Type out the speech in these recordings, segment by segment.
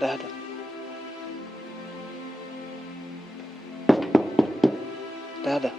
Dada. Dada.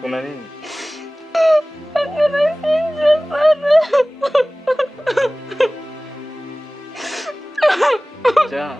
Kuna nini? Ja.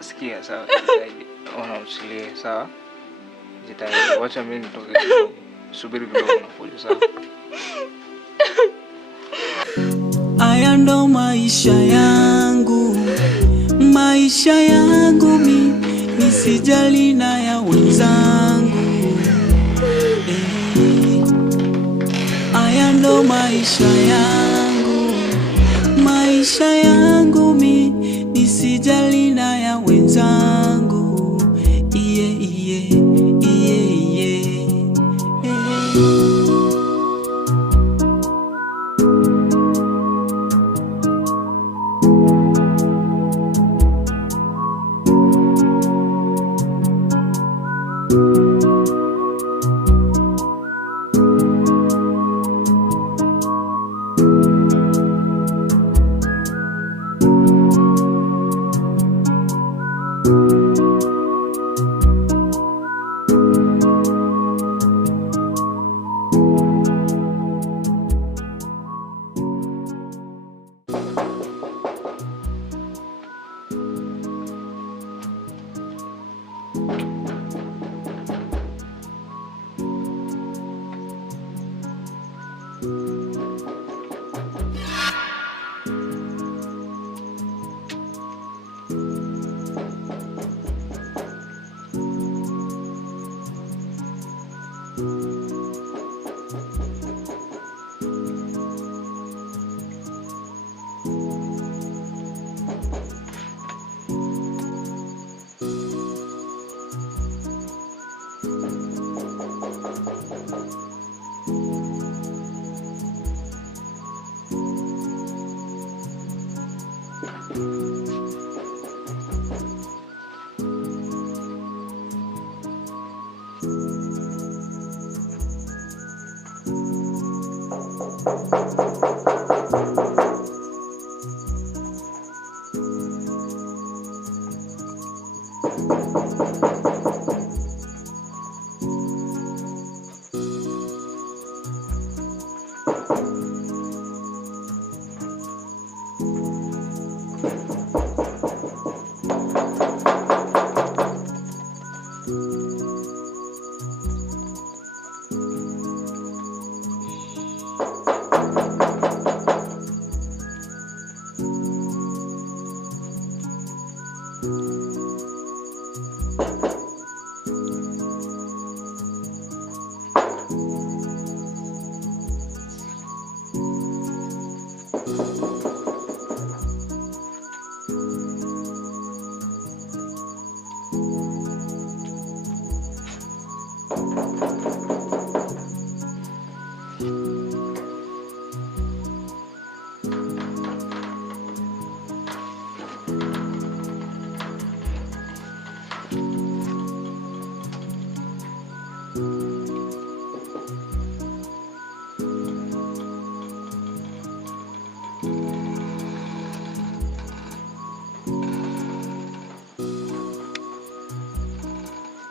Sikia sawa. Usilie sawa. Jitahidi, wacha mimi nitoke kidogo. Subiri kidogo nakuja sawa. Haya ndo maisha yangu mimi, nisijali na ya wenzangu. Haya ndo maisha yangu mimi, nisijali na ya wenzangu.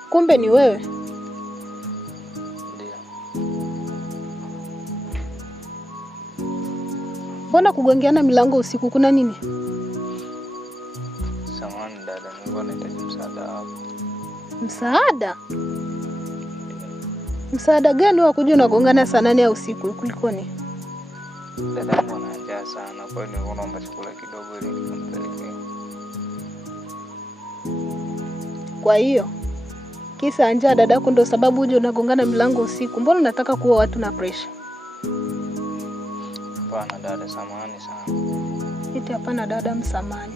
Kumbe ni wewe. Ndio. Mbona kugongeana milango usiku, kuna nini? Samahani dada, nilikuwa nahitaji msaada wako. Msaada? Msaada gani wa kuja unagongana saa 8 ya usiku? Kulikoni? Dada yangu ana njaa sana, kwa hiyo nilikuwa naomba chakula kidogo ili nikampelekee. Kwa hiyo kisa njaa dadako ndio sababu uje unagongana milango usiku? Mbona unataka kuwa watu na pressure? Hapana dada, samahani sana. Eti hapana dada, msamani.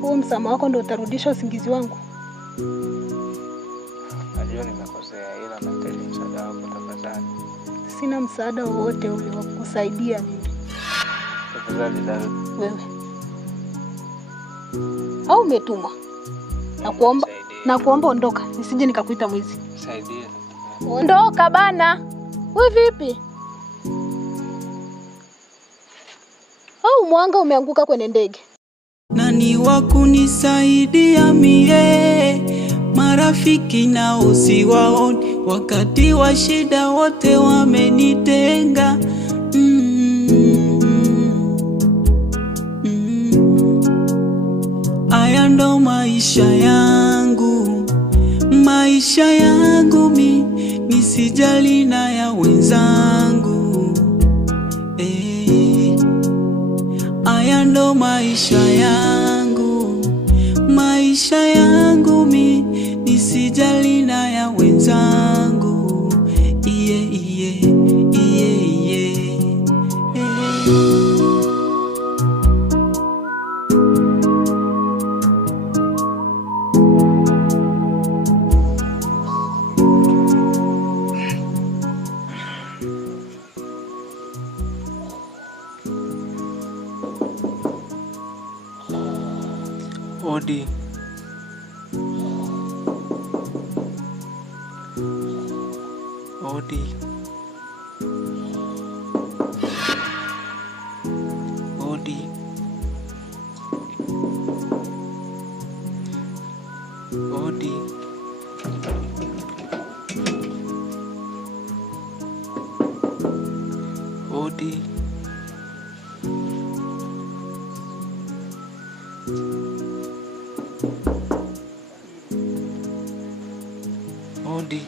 Huo msamaha wako ndio utarudisha usingizi wangu? Najua nimekosea, ila nahitaji msaada wako tafadhali. Sina msaada wowote ule wa kukusaidia mimi. Tafadhali dada. Wewe au umetumwa? Nakuomba ondoka, nisije nikakuita mwizi. Saidia. Ondoka bana. Wewe vipi? Au mwanga umeanguka kwenye ndege? Nani wa kunisaidia mie? Marafiki nao siwaoni, wakati wa shida wote wamenitenga. Aya ndo maisha yangu mi, nisijali na ya wenzangu. Aya ndo maisha yangu mi, nisijali na ya wenzangu. Odi. Odi. Odi. Odi. Odi. Odi.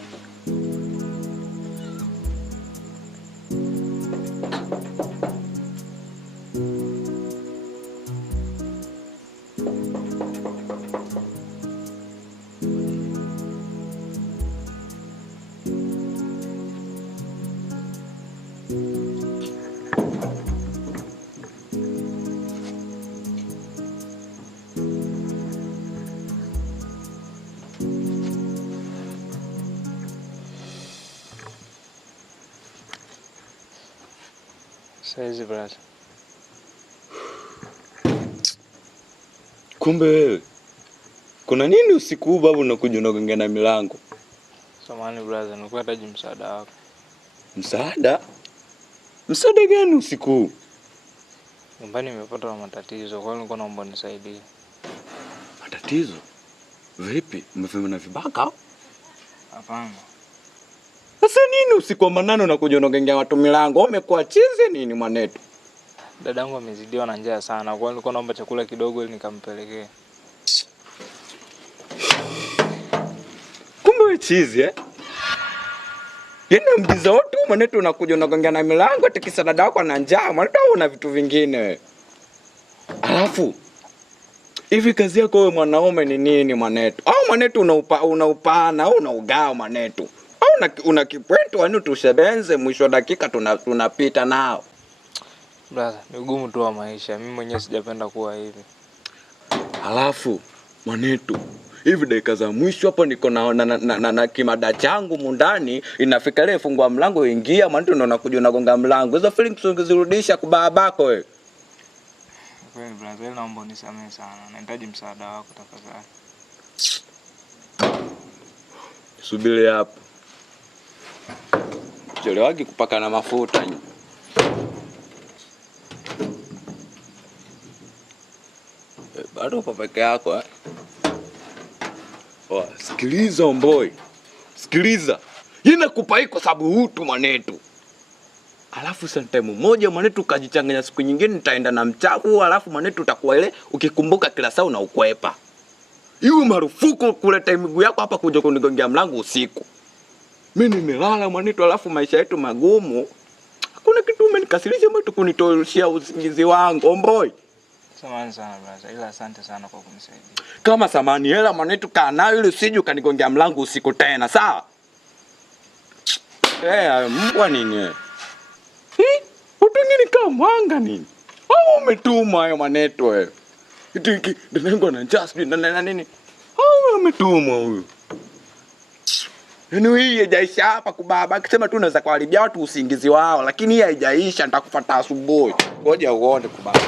Saizi brother. Kumbe wewe. Kuna nini usiku huu babu unakuja unagonga na milango? Samahani brother, nilikuwa nahitaji msaada wako. Msaada? Msaada gani usiku huu? Nyumbani nimepata matatizo, kwa hiyo nilikuwa naomba unisaidie. Matatizo? Vipi? Umefanya na vibaka? Hapana. Sasa nini usiku wa manane unakuja unagonga watu milango? Umekuwa chizi nini mwanetu? Dadangu amezidiwa na njaa sana, kwa hiyo nilikuwa naomba chakula kidogo ili nikampelekee. Kumbe wewe chizi Yena mbiza watu mwanetu unakuja unagonga na milango ati kisa dada wako ana njaa, mwanetu una vitu vingine. Alafu hivi kazi yako wewe mwanaume ni nini mwanetu? Au mwanetu unaupana au unaugao mwanetu? Au una kipweto wani tushebenze mwisho dakika tunapita nao? Brother, ni ugumu tu wa maisha. Mimi mwenyewe sijapenda kuwa hivi. Alafu mwanetu hivi dakika za mwisho hapo niko na kimada changu mundani inafika ile fungua mlango ingia mwanetu ndo unakuja unagonga mlango. Hizo feelings ungezirudisha kwa babako wewe. Kweli brother, naomba unisamehe sana. Nahitaji msaada wako tafadhali. Subiri hapo. Chelewagi kupaka na mafuta. Bado upo peke yako sikiliza omboi. Sikiliza. Yina kupai kwa sababu hutu mwanetu. Alafu sometime moja mwanetu kajichanganya siku nyingine nitaenda na mchafu, alafu mwanetu utakuwa ile ukikumbuka kila saa unaukwepa. Iwe marufuku kuleta miguu yako hapa kuja kunigongea mlango usiku. Mimi nimelala mwanetu, alafu maisha yetu magumu. Hakuna kitu umenikasirisha mtu kunitoleshia usingizi wangu omboi. Samahani sana brother, ila asante sana kwa kunisaidia. Kama samani hela mwanetu kaa nayo ili usije ukanigongea mlango usiku tena, sawa? Mbwa nini wewe? Utungini kama mwanga nini? Au umetuma hayo mwanetu wewe? Iti danengo na njaa sijui na nini? Au umetuma huyu? Yaani hii haijaisha hapa kubaba. Akisema tu unaweza kuharibia watu usingizi wao, lakini hii haijaisha, nitakufuata asubuhi. Ngoja uone kubaba.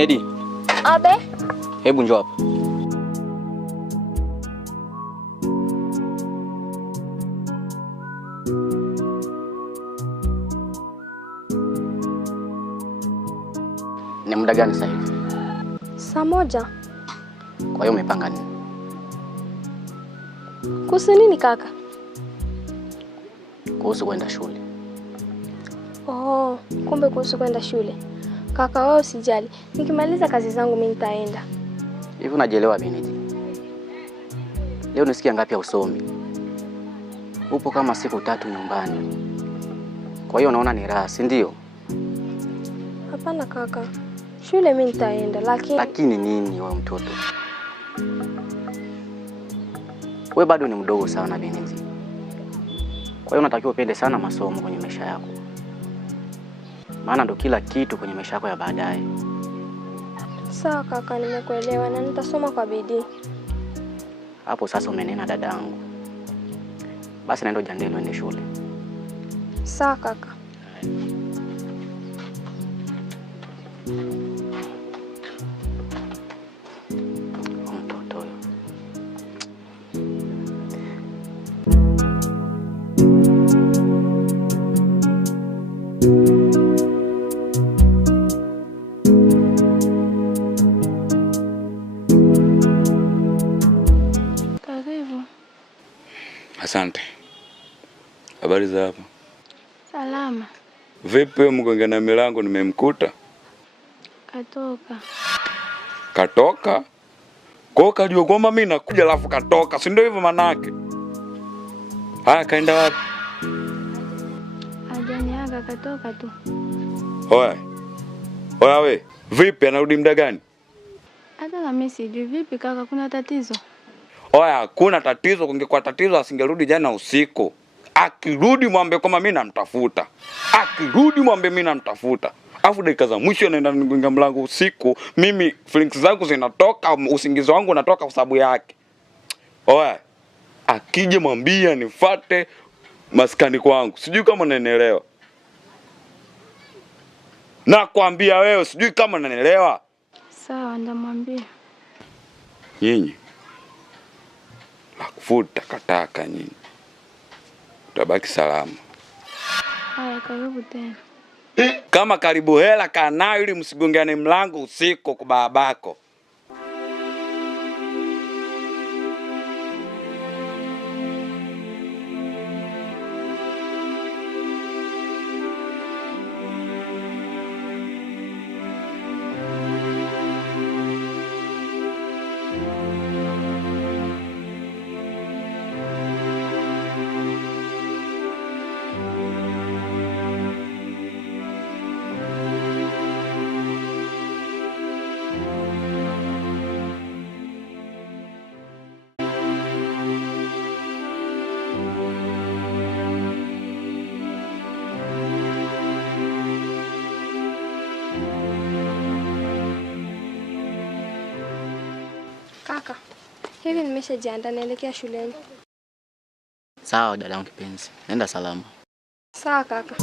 Kennedy. Abe? Hebu njoo hapa. Ni muda gani sasa hivi? Saa moja. Kwa hiyo umepanga nini? Kuhusu nini kaka? Kuhusu kwenda shule. Oh, kumbe kuhusu kwenda shule. Kaka wewe usijali. Nikimaliza kazi zangu mimi nitaenda. Hivi unajielewa Benedi? Leo nisikia ngapi ya usomi? Upo kama siku 3 nyumbani. Kwa hiyo unaona ni raha, si ndio? Hapana kaka. Shule mimi nitaenda Lakini nini wewe mtoto? Wewe bado ni mdogo sana Benedi. Kwa hiyo unatakiwa upende sana masomo kwenye maisha yako. Maana ndo kila kitu kwenye maisha yako ya baadaye. Sawa kaka, nimekuelewa na nitasoma kwa bidii. Hapo sasa umenena dadangu. Basi naenda ujiandae uende shule. Sawa kaka. Asante. Habari za hapa? Salama. Vipi mgonga na milango nimemkuta? Katoka? Kwa kajua kwamba mimi nakuja alafu katoka, si ndio hivyo manake? Haya kaenda wapi? Hajaniaga katoka tu. Oya. Oya we, vipi anarudi muda gani? Hata na mimi sijui vipi kaka, kuna tatizo? Oya, hakuna tatizo, kungekuwa tatizo asingerudi jana usiku. Akirudi mwambie kama mimi namtafuta. Afu dakika za mwisho naenda nigonga mlango usiku, mimi feelings zangu zinatoka, usingizi wangu unatoka kwa sababu yake. Oya, akije mwambie nifuate maskani kwangu. Sijui kama unanielewa. Nakwambia wewe, sijui kama unanielewa. Sawa, ndamwambia. Nyinyi la kufuta kataka nyinyi. Utabaki salama. Haya, karibu tena. Kama karibu hela kanayo ili msigongeane mlango usiku kwa babako. Kaka, hivi nimeshajiandaa naelekea shuleni. Sawa dadangu kipenzi. Nenda salama. Sawa kaka.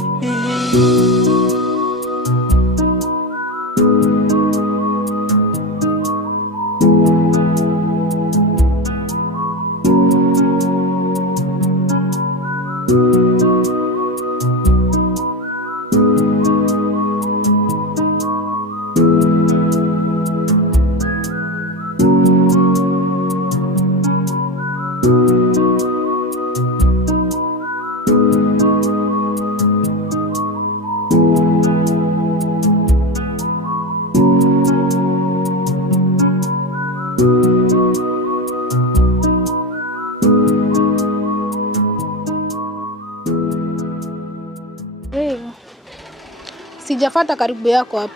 Sijafuata karibu yako hapa.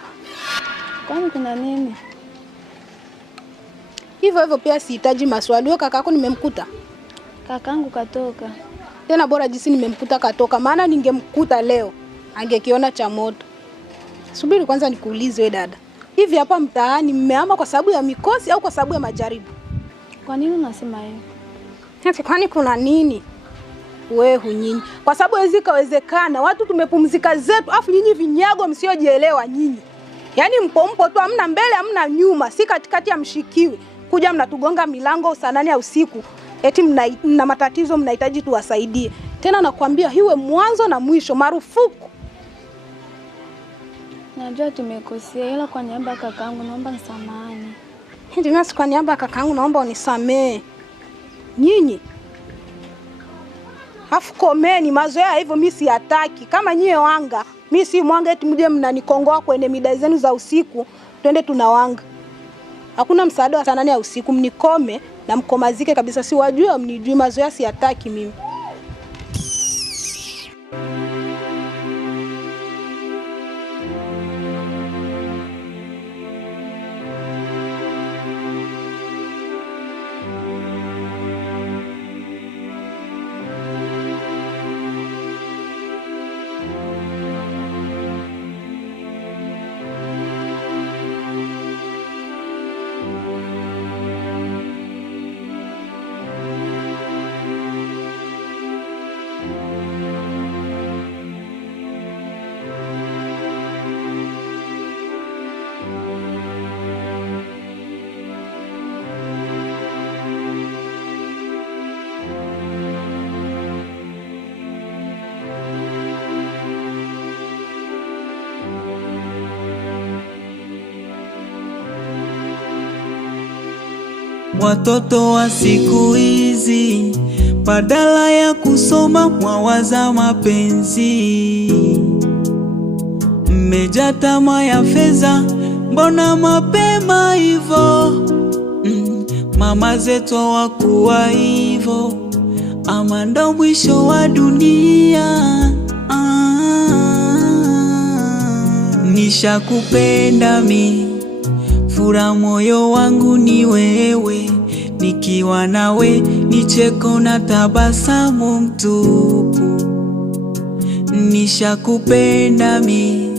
Kwani kuna nini? Hivyo pia sihitaji maswali. Wewe kakako nimemkuta. Kakangu katoka. Tena bora jinsi nimemkuta katoka, maana ningemkuta leo angekiona cha moto. Subiri kwanza nikuulize wewe dada. Hivi hapa mtaani mmehama kwa sababu ya mikosi au kwa sababu ya majaribu? Kwa nini unasema hivyo? Eti kwani kuna nini? Wewe nyinyi. Kwa sababu haiwezekana watu tumepumzika zetu afu nyinyi vinyago msiojielewa nyinyi. Yaani mpo tu, hamna mbele hamna nyuma, si katikati ya mshikiwi. Kuja mnatugonga milango saa 8 ya usiku. Eti mna matatizo mnahitaji tuwasaidie. Tena nakwambia hiwe mwanzo na mwisho, marufuku. Najua tumekosea, ila kwa niaba ya kakaangu naomba nisamahani. Ndio kwa niaba ya kakaangu naomba unisamee. Nyinyi afu komeni mazoea hivyo, mimi siyataki. Kama nyie wanga, mimi si mwanga eti mje mnanikongoa kwenye mida zenu za usiku, twende tunawanga. Hakuna msaada wa saa 8 ya usiku, mnikome na mkomazike kabisa, si wajue mnijui, mazoea siyataki mimi. Watoto wa siku hizi badala ya kusoma mwawaza mapenzi. Mmejaa tamaa ya fedha, mbona mapema hivyo? Mama zetu hawakuwa hivyo, ama ndo mwisho wa dunia? Nishakupenda mi, furaha moyo wangu ni wewe, nikiwa nawe nicheko na tabasamu mtupu. Nishakupenda mi,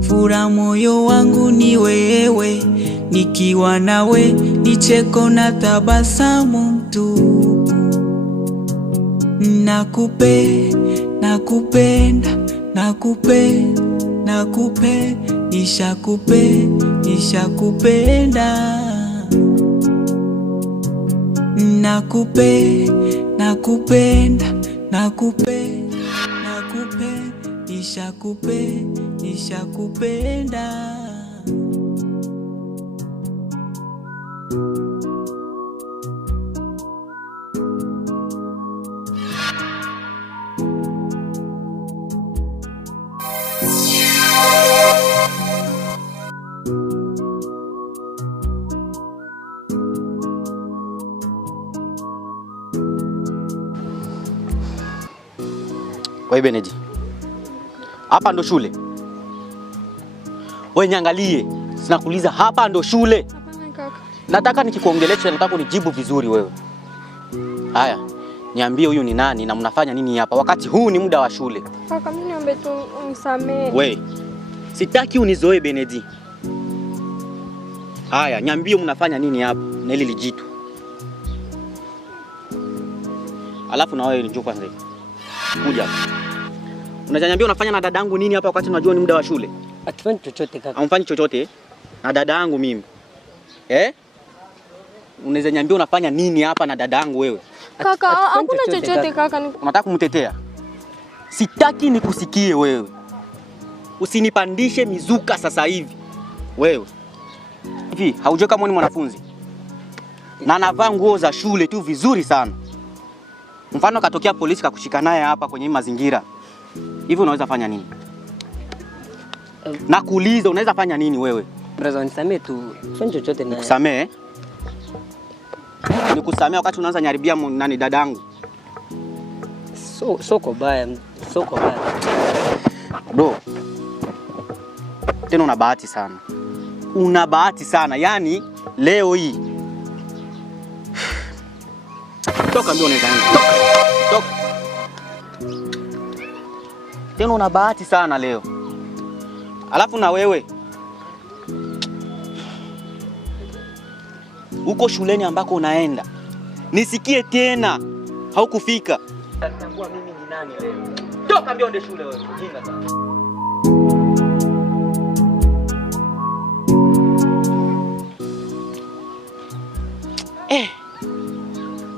furaha moyo wangu ni wewe, nikiwa nawe nicheko na tabasamu mtupu. Nakupenda, nishakupenda. Nishakupenda. Wewe Beneji, hapa ndo shule? Wewe niangalie, sinakuuliza hapa ndo shule? Hapana kaka. Nataka nikikuongelesha, nataka unijibu vizuri wewe. Haya, niambie huyu ni nani na mnafanya nini hapa wakati huu ni muda wa shule? Kaka, mimi niombe tu unisamee. Wewe, sitaki unizoe Beneji. Haya, niambie mnafanya nini hapa na ile lijitu. Alafu na wewe njoo kwanza. Kuja. Unajaniambia unafanya na dadangu nini hapa wakati unajua ni muda wa shule? Atufanyi chochote kaka. Hamfanyi chochote na dadangu mimi. Unaweza niambia unafanya nini hapa na dadangu wewe? Kaka, hakuna chochote kaka. Unataka kumtetea? Sitaki nikusikie wewe. Usinipandishe mizuka sasa hivi. Wewe. Hivi, haujua kama ni mwanafunzi? Na anavaa nguo za shule tu vizuri sana. Mfano katokea polisi kakushika naye hapa kwenye mazingira. Hivi unaweza fanya nini? Nakuuliza unaweza fanya nini wewe? Brother, nisamee tu. Fanya chochote naye. Nikusamee? Nikusamee wakati unaanza nyaribia nani dadangu? Soko baya. Bro. Tena una bahati sana. Una bahati sana. Yaani leo hii. Toka mbio unaenda. Toka. Tena una bahati sana leo. Alafu na wewe uko shuleni ambako unaenda, nisikie tena haukufika. Natambua mimi ni nani leo. Toka mbio ende shule wewe. Jinga sana.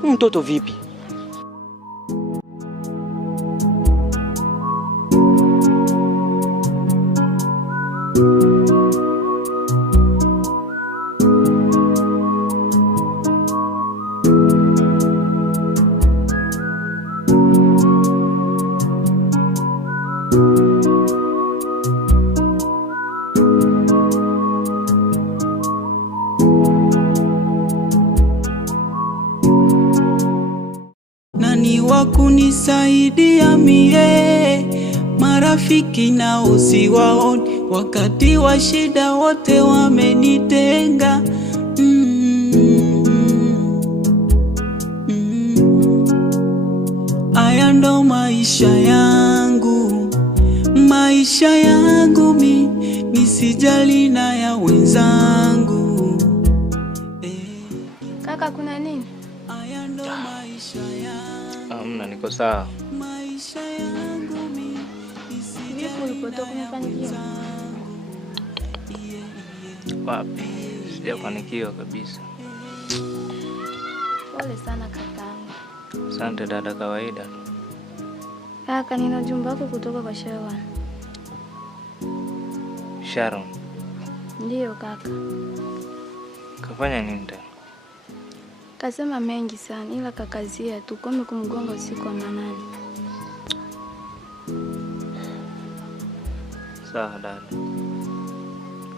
Mtoto vipi? Nani wa kunisaidia mie? Marafiki nao siwaoni, wakati wa shida wote wamenitenga. Aya ndo maisha yangu mi sijali na ya wenzangu. Kaka, kuna nini? Aya ndo maisha yangu. Hamna, niko sawa. Maisha yangu mi Vipi ulipotoka, umefanikiwa? Wapi? Sijafanikiwa kabisa. Pole sana kakaangu. Asante dada, kawaida. Kaka, nina ujumbe wako kutoka kwa Sharon. Sharon, Ndiyo kaka. kafanya nini tena? Kasema mengi sana, ila kakazia tu kome kumgonga usiku wa manane. Sawa dada,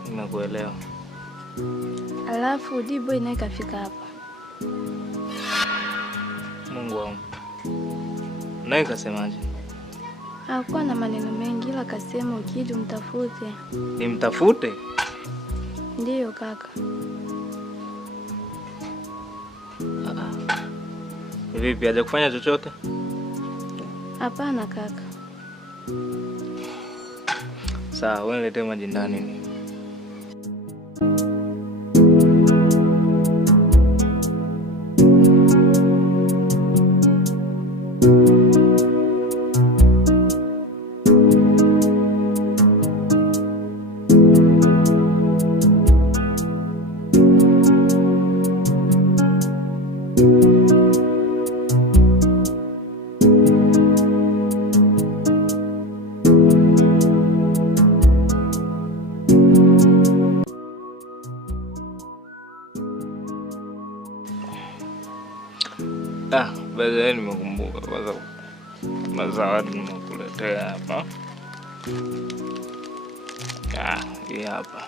nimekuelewa. Alafu D-boy naye kafika hapa. Mungu wangu. Naye kasemaje? Hakuwa na maneno mengi, ila kasema ukija umtafute. Nimtafute? Ndiyo kaka. Vipi, haja kufanya chochote? Hapana kaka. Sawa, wewe niletee maji ndani mimi. Baadaye nimekumbuka kwanza mazawadi nimekuletea hapa. Hii hapa.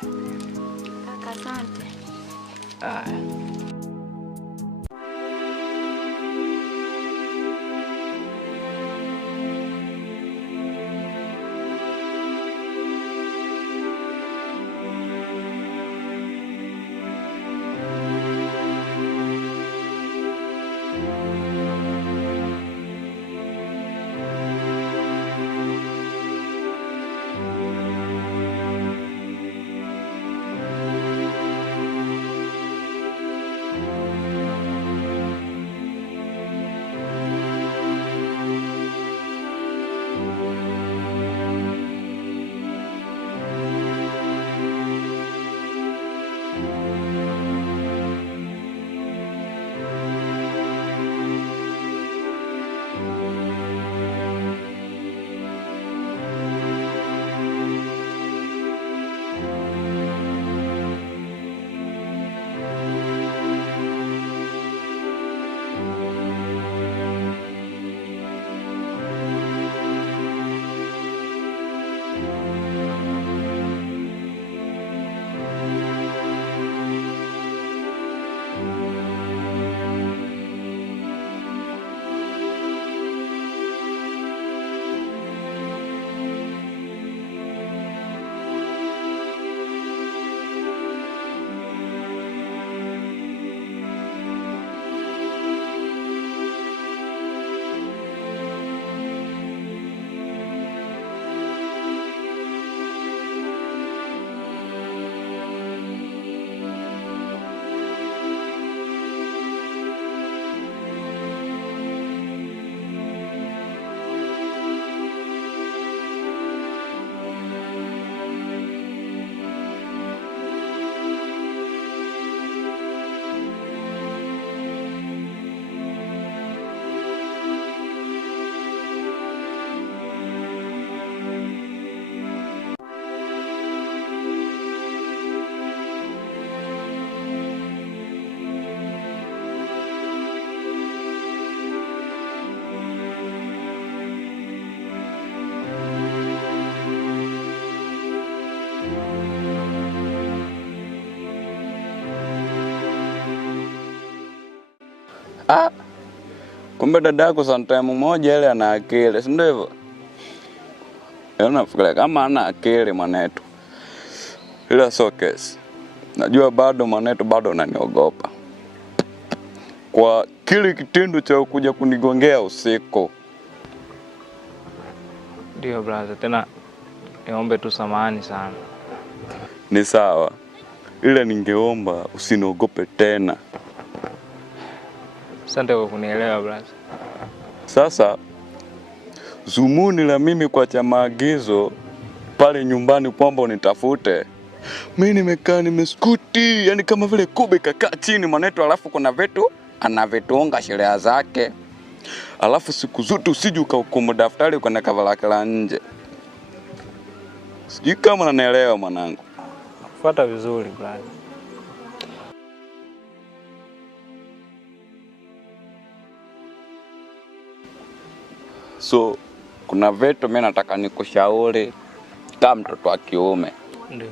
Kaka, asante. Kumbe dadako sometime moja ile ana akili, si ndio hivyo? Unafikiri kama ana akili mwanetu. Ila so kesi. Najua bado mwanetu bado unaniogopa. Kwa kile kitendo cha kuja kunigongea usiku. Ndio brother, tena niombe tu samahani sana. Ni sawa. Ila ningeomba usiniogope tena. Asante kwa kunielewa brother. Sasa zumuni la mimi kuacha maagizo pale nyumbani kwamba unitafute. Mimi nimekaa nimeskuti, yani kama vile kube kakaa chini mwanetu, alafu kuna vitu anavitunga sheria zake. Alafu siku zote usije ukahukumu daftari kwa kavala lake la nje. Sijui kama unanielewa mwanangu. Fuata vizuri brother. So kuna vitu mimi nataka nikushauri kama mtoto wa kiume. Ndio.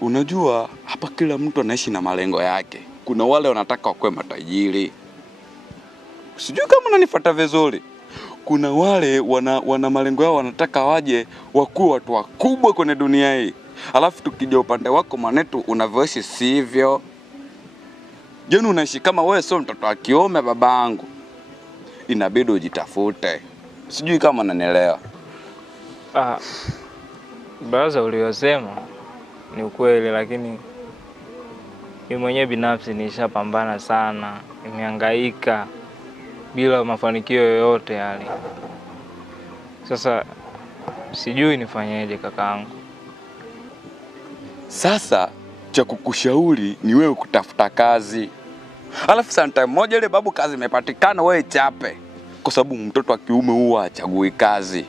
Unajua hapa kila mtu anaishi na malengo yake. Kuna wale wanataka wakuwe matajiri. Sijui kama unanifuata vizuri. Kuna wale wana malengo yao, wanataka waje wakuwe watu wakubwa kwenye dunia hii. Alafu tukija upande wako mwanetu unavyoishi sivyo. Jeni unaishi kama wewe sio mtoto wa kiume babangu. Inabidi ujitafute. Sijui kama unanielewa. Brother, uliyosema ni ukweli, lakini mimi mwenyewe binafsi nishapambana sana, nimehangaika bila mafanikio yoyote yale. Sasa sijui nifanyeje kakaangu. Sasa cha kukushauri ni wewe kutafuta kazi. Alafu sometime moja ile babu kazi imepatikana wewe chape. Kwa sababu mtoto wa kiume huwa hachagui kazi.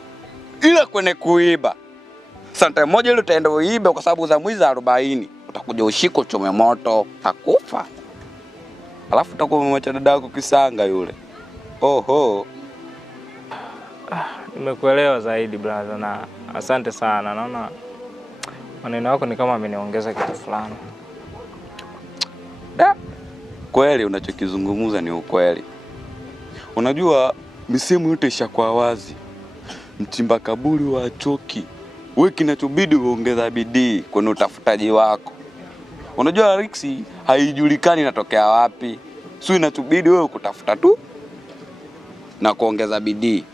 Ila kwenye kuiba. Sometime moja ile utaenda uibe kwa sababu za mwizi 40. Utakuja ushiko chome moto, takufa. Alafu utakuwa umemwacha dadako kisanga yule. Oho. Nimekuelewa zaidi brother, na asante sana. Naona maneno yako ni kama ameniongeza kitu fulani. Kweli unachokizungumza ni ukweli. Unajua misemo yote ishakuwa wazi. Mchimba kaburi wa choki. Wewe kinachobidi uongeza bidii kwenye utafutaji wako. Unajua riksi haijulikani inatokea wapi. Sio inachobidi wewe kutafuta tu na kuongeza bidii.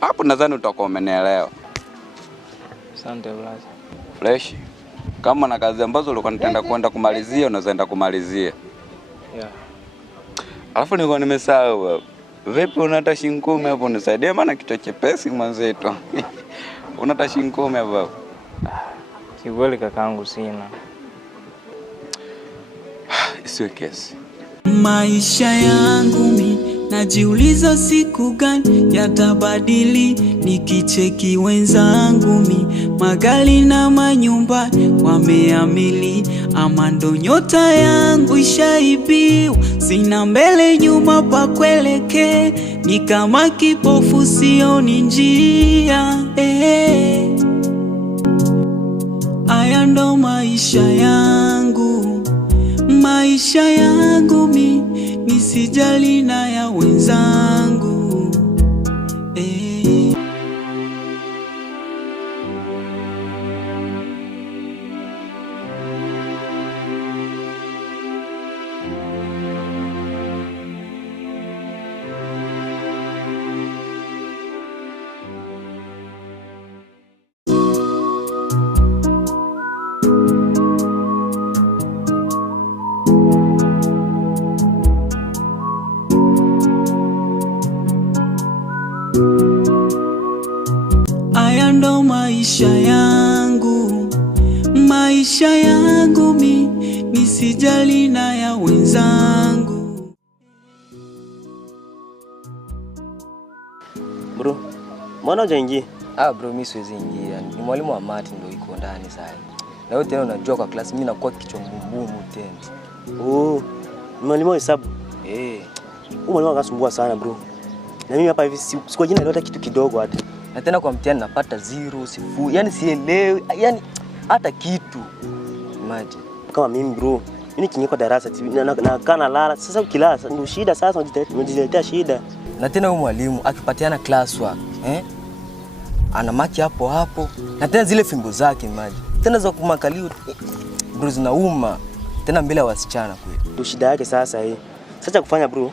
Hapo nadhani utakuwa umenielewa. Asante brother. Fresh. Kama na kazi ambazo ulikuwa unataka kwenda kumalizia, unaenda kumalizia. Yeah. Alafu nilikuwa nimesahau hapo. Vipi unata shilingi 10 hapo unisaidie, maana kitu chepesi mwanzetu. Unata shilingi 10 hapo? Kikweli kakaangu sina. Isiwe kesi. Maisha yangu mi najiuliza siku gani yatabadili, nikicheki wenzangu mi magari na manyumba wameamili, ama ndo nyota yangu ishaibiwa, sina mbele nyuma pa kuelekea, ni kama kipofu sioni njia. Aya ndo maisha yangu, maisha yangu mi nisijali na ya wenzangu. Aya ndo maisha yangu, maisha yangu mi nisijali na ya wenzangu. Bro, mbona hujaingia? Bro, mimi siwezi ingia. Ni mwalimu wa math ndio yuko ndani sasa. Na wewe tena unajua kwa class mimi nakuwa kichwa ngumu tena. Oh, mwalimu wa hesabu. Huyu mwalimu anasumbua sana bro. Na mimi hapa hivi siko jina lolote kitu kidogo hata. Na tena kwa mtihani napata 0, 0. Yaani sielewi, yaani hata kitu. Imagine. mtu kama mimi bro. Mimi nikiingia kwa darasa na kana lala. Sasa ukilala ndio shida sasa, unajiletea shida. Na tena huyu mwalimu akipatiana class work, ana maki hapo hapo. Na tena zile fimbo zake maji. Tena za kumakaliwa bro zinauma. Tena mbele ya wasichana kweli. Ndio shida yake sasa hii. Sasa kufanya bro.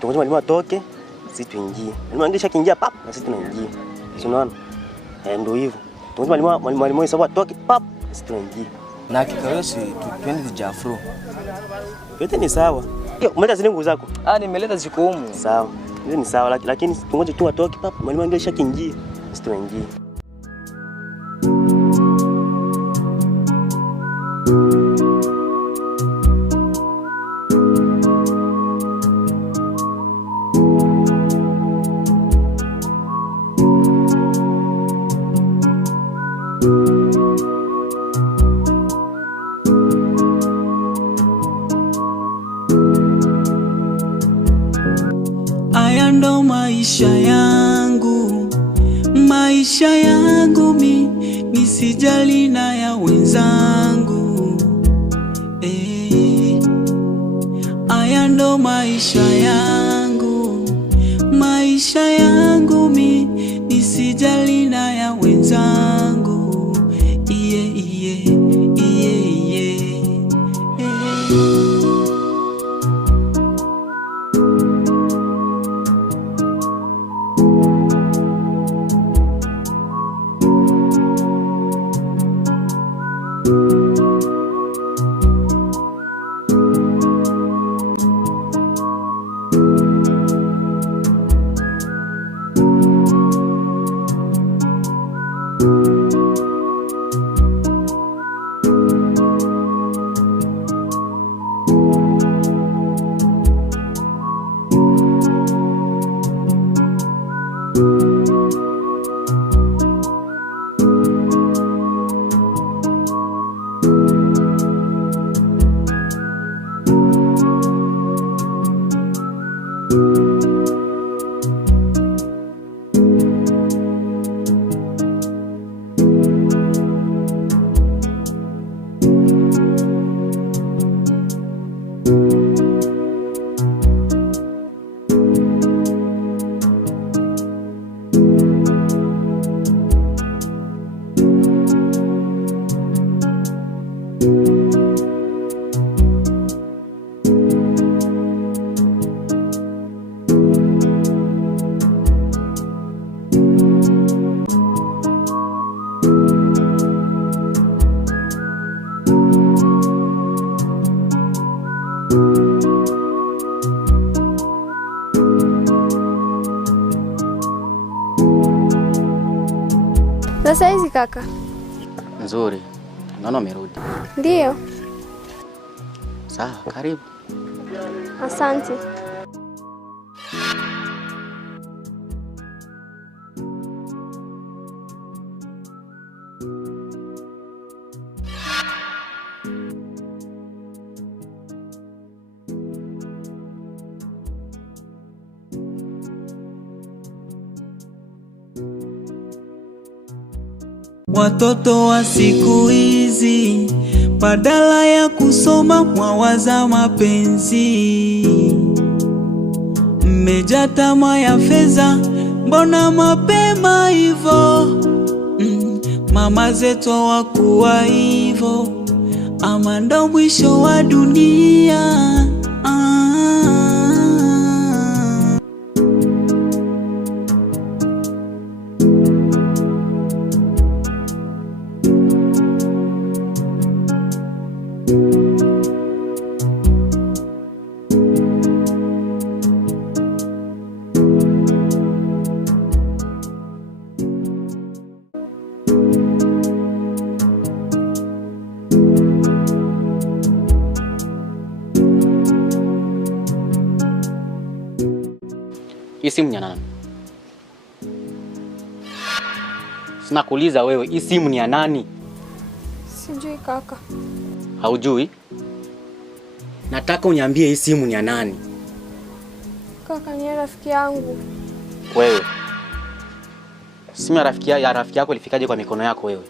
Tungoje mwalimu atoke, sisi tuingie. Mwalimu angesha kiingia pap na sisi tunaingia. Si unaona? Ndio hivyo. Tungoje mwalimu hesabu atoke pap, sisi tunaingia. Na hakika wewe si twende Jafro. Yote ni sawa. Umeleta zile nguo zako? Nimeleta ziko humu. Sawa. Hiyo ni sawa lakini tungoje tu atoke pap, mwalimu angesha kiingia. Sisi tunaingia. Haya ndo maisha yangu mi nisijali na ya wenzangu. Haya ndo maisha yangu mi nisijali na ya wenzangu. Sasa hizi kaka? Nzuri. Naona umerudi. Ndiyo. Sawa, karibu. Asante. Watoto wa siku hizi badala ya kusoma mwawaza mapenzi. Mmejaa tamaa ya fedha, mbona mapema hivyo? Mama zetu hawakuwa hivyo, ama ndo mwisho wa dunia? Hii simu ni ya nani? Sina kuuliza wewe, hii simu ni ya nani? Sijui kaka. Haujui? Nataka uniambie hii simu ni ya nani? Kaka, ni rafiki yangu. Wewe. Simu ya rafiki yako ilifikaje kwa mikono yako wewe?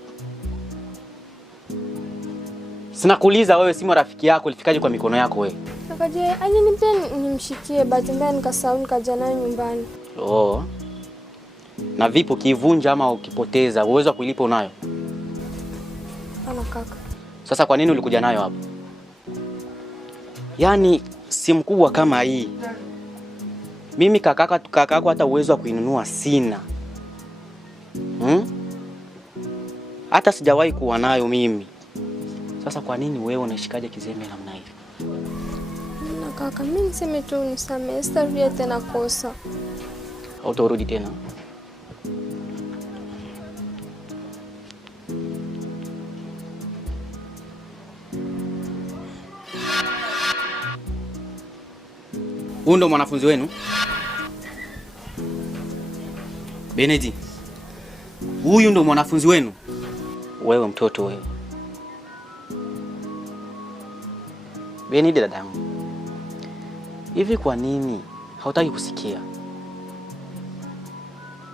Sina kuuliza wewe, simu rafiki yako ilifikaje kwa mikono yako wewe? Akaje alinipa nimshikie, bahati mbaya nikasahau nikaja nayo nyumbani. Oh. Na vipo kivunja ama ukipoteza, uwezo wa kuilipa unayo? Ana kaka. Sasa kwa nini ulikuja nayo hapo? Yaani simu kubwa kama hii. Mimi kakako hata uwezo wa kuinunua sina. Hata sijawahi kuwa nayo mimi. Sasa kwa nini wewe unashikaje kizembe namna hiyo? Na kaka, mimi niseme tu nisamehe, sitarudia tena kosa. Hautarudi tena? Huyu ndo mwanafunzi wenu? Benedi. Huyu ndo mwanafunzi wenu? Wewe mtoto wewe. Benedi dadangu. Hivi kwa nini hautaki kusikia?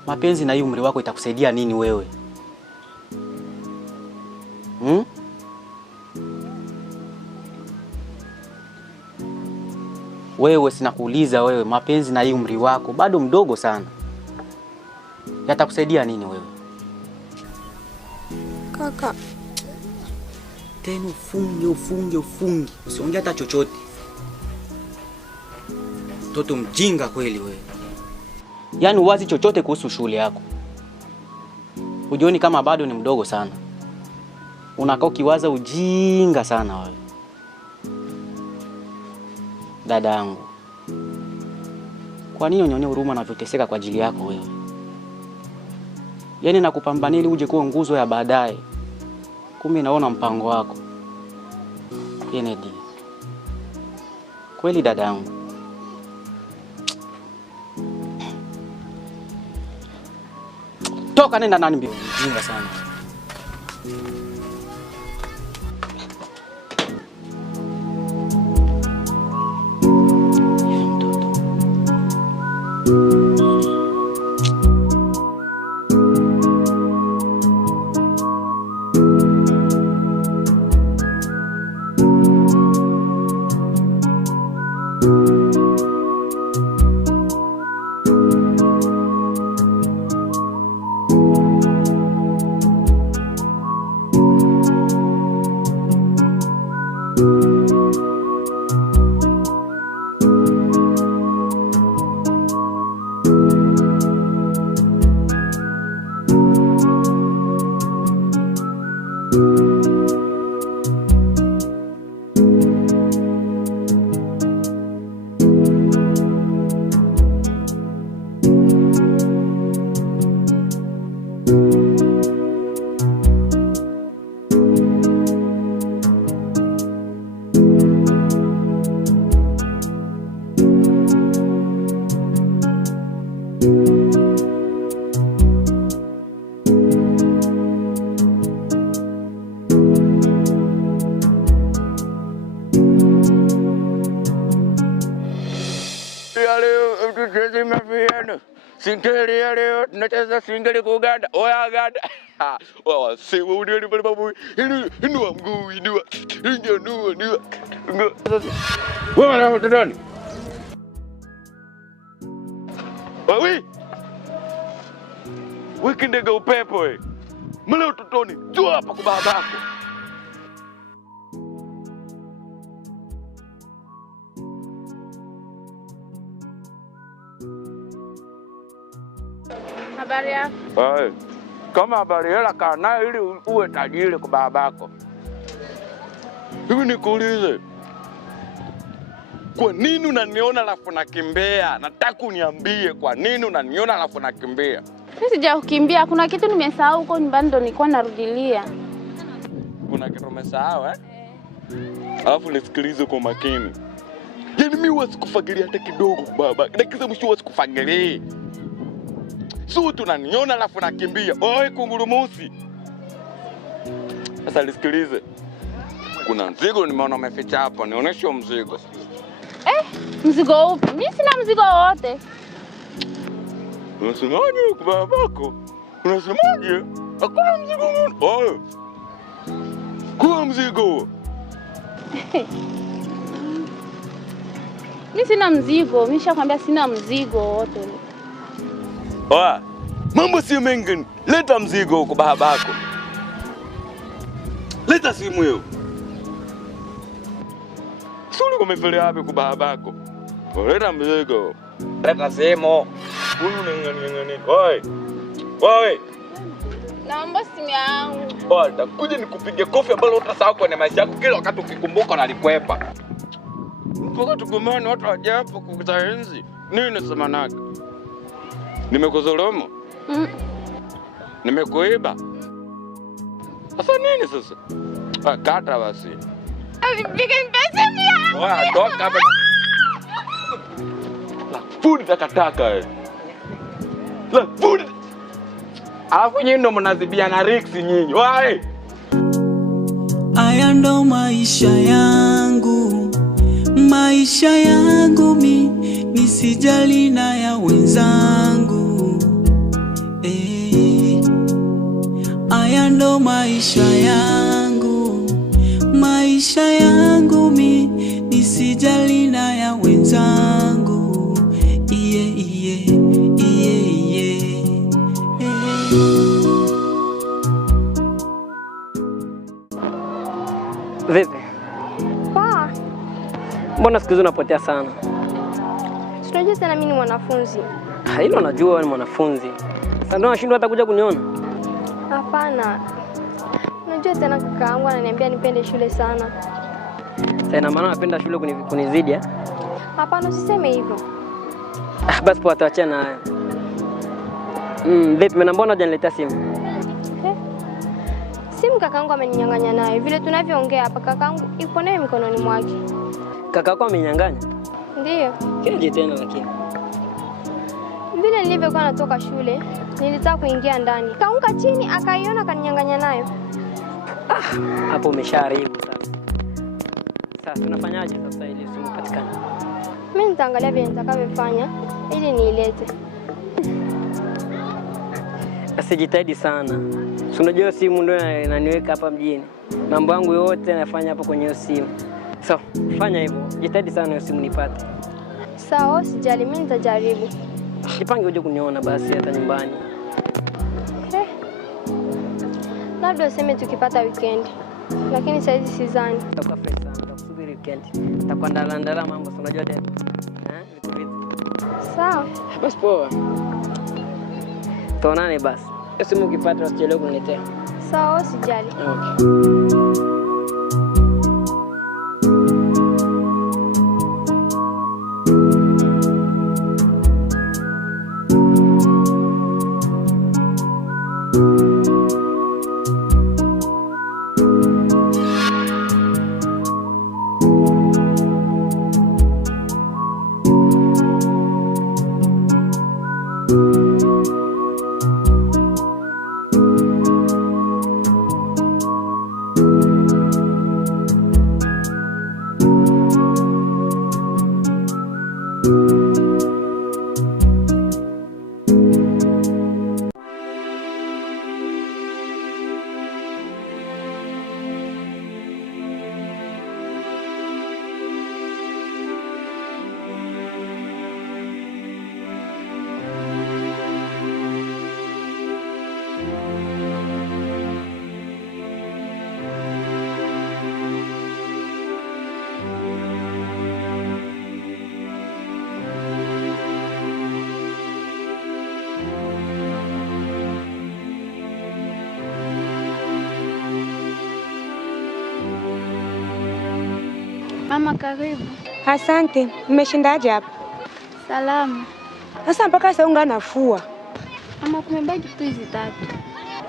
Mapenzi na umri wako itakusaidia nini wewe? Wewe sina kuuliza wewe, mapenzi na umri wako bado mdogo sana. Yatakusaidia nini wewe? Kaka. Tena ufunge. Usiongee hata chochote. Mtoto mjinga kweli wewe. Yaani uwazi chochote kuhusu shule yako. Ujioni kama bado ni mdogo sana. Unakaa ukiwaza ujinga sana wewe. Dada yangu. Kwa nini unionee huruma na kuteseka kwa ajili yako wewe? Yaani nakupambania ili uje kuwa nguzo ya baadaye. Kumbe naona mpango wako. Benedi. Kweli dada yangu. Toka nenda nani mbio. Jinga sana. Singeli ya leo tunacheza singeli kwa Uganda. Oya Uganda. Wao simu ndio pale babu. Inua mguu, inua. Inua. Wewe na mtandoni. Wewe. Wiki ndege upepo wewe. Mle utotoni. Njoo hapa kwa babako. Habari yako? Hai. Kama habari hela kaa nayo ili uwe tajiri kwa babako. Hivi nikuulize. Kwa nini unaniona alafu nakimbia? Nataka uniambie kwa nini unaniona alafu nakimbia. Mimi sijakukimbia, kuna kitu nimesahau huko nyumbani ndo nilikuwa narudilia. Kuna kitu umesahau Alafu nisikilize kwa makini. Yaani mimi huwa sikufagilia hata kidogo baba. Dakika mwisho huwa sikufagilia. Sio tunaniona alafu nakimbia. Oi kungurumusi. Sasa nisikilize. Kuna mzigo nimeona umeficha hapo, nionyeshe mzigo. Mzigo upi? Mimi sina mzigo wote. Unasemaje kwa babako? Unasemaje? Hakuna mzigo. Kwa mzigo. Mimi sina mzigo, mimi nishakwambia sina mzigo wote. Oa, mambo si mengi. Leta mzigo huko babako. Leta simu hiyo. Suli umefelea wapi kwa babako? Leta mzigo. Leta simu. Huyu ngani. Oi. Oi. Naomba simu yangu. Bwana, kuja nikupige kofi ambalo utasahau kwenye maisha yako kila wakati ukikumbuka unalikwepa. Mpaka tugomane watu waje hapo kukutaenzi. Nini nasema naka? Nimekuzulumu? Nimekuiba? Sasa nini sasa? Kata basi. Alipige pesa mia. Oa, toka hapa. La food takataka wewe. La food. Alafu nyinyi ndo mnazibiana Rix nyinyi. Wae. Aya ndo maisha yangu mi, nisijali na ya wenzangu. Aya ndo maisha yangu mi, nisijali na ya wenzangu. Iye. Vipi? Poa. Mbona siku hizi unapotea sana? Tunajua sana mimi ni mwanafunzi. Hilo najua wewe ni mwanafunzi. Sasa ndio unashindwa hata kuja kuniona? Hapana. Unajua tena kaka yangu ananiambia nipende shule sana. Sasa ina maana unapenda shule kunizidi eh? Hapana, usiseme hivyo. Basi poa, tuachane na hayo. Vipi, mbona hujaniletea simu? Simu kakaangu ameninyang'anya nayo. Vile tunavyoongea hapa kakaangu iko nayo mikononi mwake. Kakako amenyang'anya? Ndiyo. Kile tena lakini. Vile nilivyokuwa natoka shule, nilitaka kuingia ndani. Kaunga chini akaiona kaninyang'anya nayo. Hapo umeshaharibu sasa. Sasa tunafanyaje sasa ili simu patikane? Mimi nitaangalia vile nitakavyofanya ili niilete. Asijitahidi sana. Si unajua simu ndio inaniweka hapa mjini. Mambo yangu yote nafanya hapa kwenye simu. So, fanya hivyo. Jitahidi sana hiyo simu nipate. Sawa, sijali, mimi nitajaribu. Jipange uje kuniona basi hata nyumbani. Labda useme tukipata weekend. Lakini saizi sidhani. Tutakuwa fresh sana, tutakusubiri weekend. Tutakuandalia mambo, unajua tena. Vitu. Sawa. Basi poa. Tuonane basi. Simu ukipata usichelewe kuniletea. Sawa, sijali. Okay. Mama, karibu. Asante. Mmeshindaje hapa? Salama. Sasa mpaka sasa unga nafua. Mama, kumebaki tu hizi 3.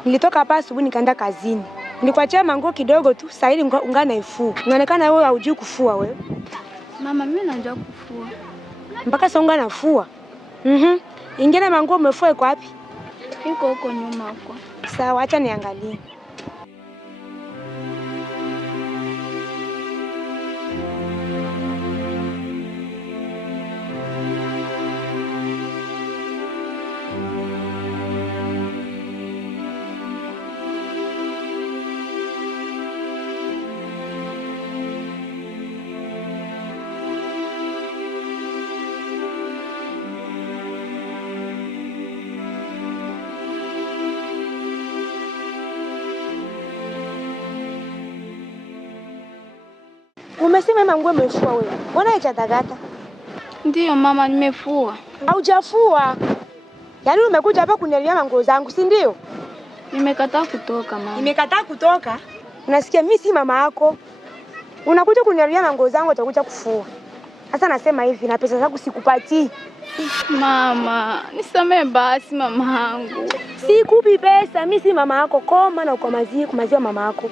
Nilitoka hapa asubuhi nikaenda kazini. Nilikuachia manguo kidogo tu, sasa hivi unga naifua. Inaonekana wewe hujui kufua wewe. Mama, mimi najua kufua. Mpaka sasa unga nafua. Ingine manguo umefua iko wapi? Iko huko nyuma huko. Sawa, acha niangalie. Umesema ima nguo umefua wewe. Mbona ichadagata? Ndiyo mama, nimefua. Haujafua. Yaani umekuja hapa kunialia nguo zangu, si ndio? Nimekataa kutoka mama. Nimekataa kutoka? Unasikia mimi si mama yako. Unakuja kunialia nguo zangu utakuja kufua. Sasa nasema hivi na pesa zangu sikupatii. Mama, nisamee basi mamangu. Sikupi pesa, mimi si mama yako. Koma na ukomazie kumazia mama yako.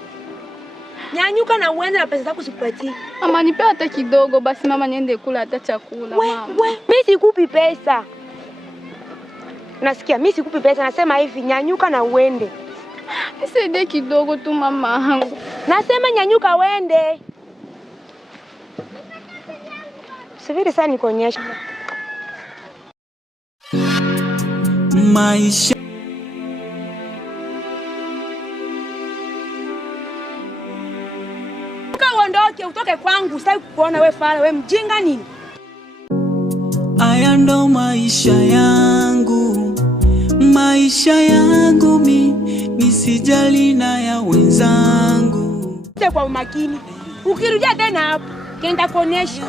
Nyanyuka na uende na pesa zako sikupatii. Mama, nipe hata kidogo basi mama, niende kula hata chakula mama. Mimi sikupi pesa. Unasikia? Mimi sikupi pesa, nasema hivi nyanyuka na uende. Nisaidie kidogo tu mamangu. Nasema nyanyuka uende. Subiri sana nikuonyeshe. Maisha uondoke, utoke kwangu, sitaki kukuona wewe fala, wewe mjinga nini? Haya ndo maisha yangu. Maisha yangu nisijali na ya wenzangu. Kwa umakini. Ukirudia tena hapo, kenda kuonyesha.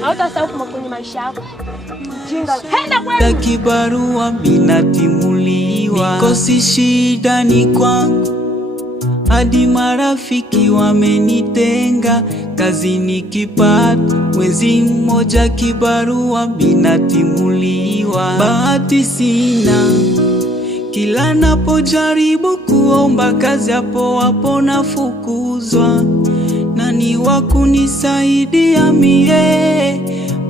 Hautasahau kwenye maisha yako. Mjinga. Henda kwenu. Kibarua minatimuliwa. Mikosi shida ni kwangu. Hadi marafiki wamenitenga. Kazi nikipata mwezi mmoja kibarua minatimuliwa. Bahati sina. Kila napojaribu kuomba kazi hapo nafukuzwa. Nani wa kunisaidia mie?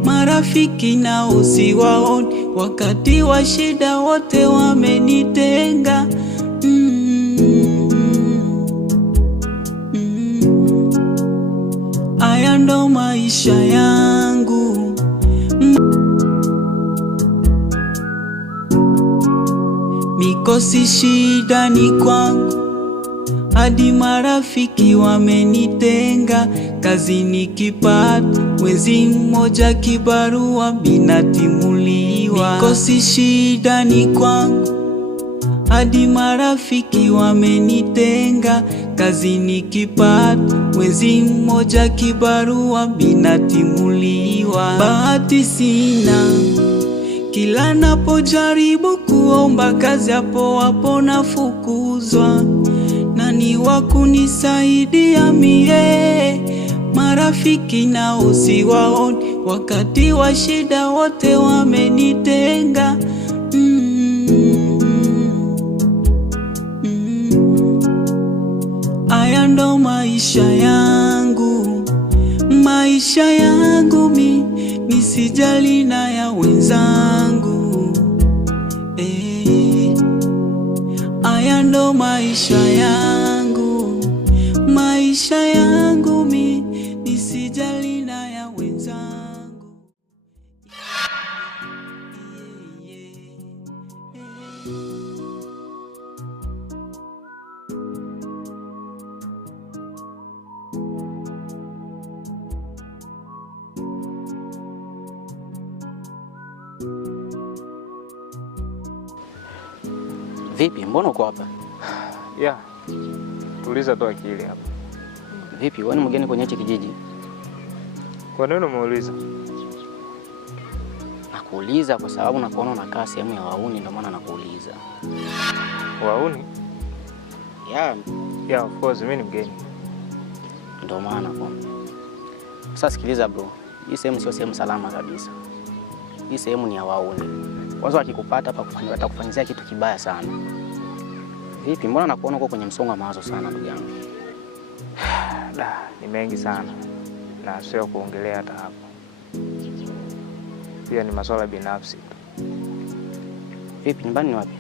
Marafiki nao siwaoni, wakati wa shida wote wamenitenga. Haya ndo maisha yangu. Mikosi shida ni kwangu. Hadi marafiki wamenitenga. Kazi nikipata mwezi mmoja kibarua minatimuliwa. Mikosi shida ni kwangu. Hadi marafiki wamenitenga. Kazi nikipata mwezi mmoja kibarua minatimuliwa. Bahati sina. Kila napojaribu kuomba kazi hapo nafukuzwa. Nani wa kunisaidia mie? Marafiki nao siwaoni, wakati wa shida wote wamenitenga. Haya ndo maisha yangu. Maisha yangu nisijali na ya wenzangu. Haya ndo maisha yangu. Maisha yangu nisijali na ya wenzangu. Vipi, mbona uko hapa? Yeah. Tuliza tu akili hapa. Vipi, wewe ni mgeni kwenye hichi kijiji? Kwa nini umeuliza? Nakuuliza kwa sababu nakuona unakaa sehemu ya wauni, ndio maana nakuuliza. Wauni? Yeah, of course mimi ni mgeni. Ndio maana kwa. Sasa sikiliza bro. Hii sehemu sio sehemu salama kabisa. Hii sehemu ni ya wauni. Kwanza wakikupata hapa watakufanyia kitu kibaya sana. Vipi, mbona nakuona uko kwenye msongo wa mawazo sana ndugu yangu? Ni mengi sana na sio kuongelea hata hapo. Pia ni masuala binafsi. Vipi, nyumbani ni wapi?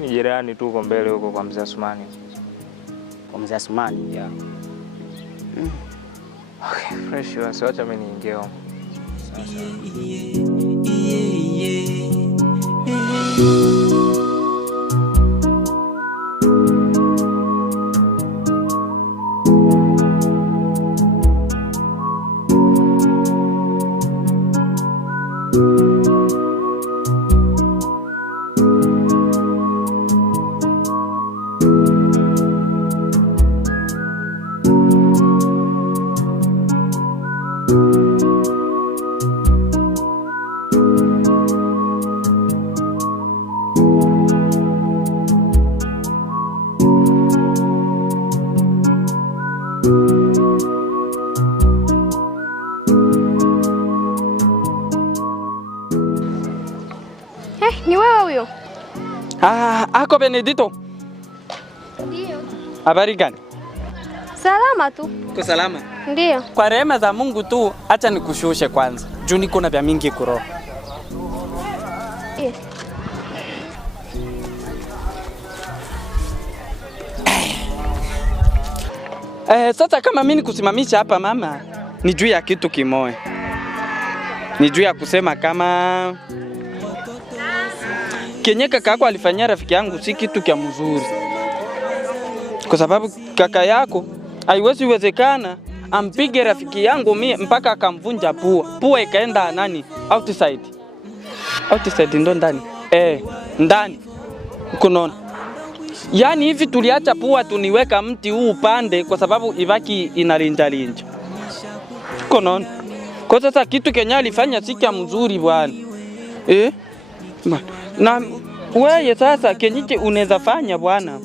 Ni jirani tu huko mbele huko kwa mzee Asmani. Kwa mzee Asmani? Yeah. Okay, fresh, wacha mimi niingie huko. Ako Benedito. Ndio. Habari gani? Salama tu. Uko salama? Ndio. Kwa rehema za Mungu tu, acha nikushushe kwanza. Juu niko na vya mingi kuroho. Yes. Sasa kama mimi nikusimamisha hapa mama, ni juu ya kitu kimoja. Ni juu ya kusema kama kenye kaka yako alifanyia rafiki yangu si kitu kia mzuri. Kwa sababu kaka yako haiwezi uwezekana ampige rafiki yangu mie mpaka akamvunja pua. Pua ikaenda nani? Outside. Outside ndo ndani. Ndani. Ukonaona? Yaani hivi tuliacha pua tuniweka mti huu upande kwa sababu ibaki inalinja. Ukonaona? Kwa sasa kitu Kenya alifanya si kia mzuri bwana. Na wewe sasa kenye unaweza fanya bwana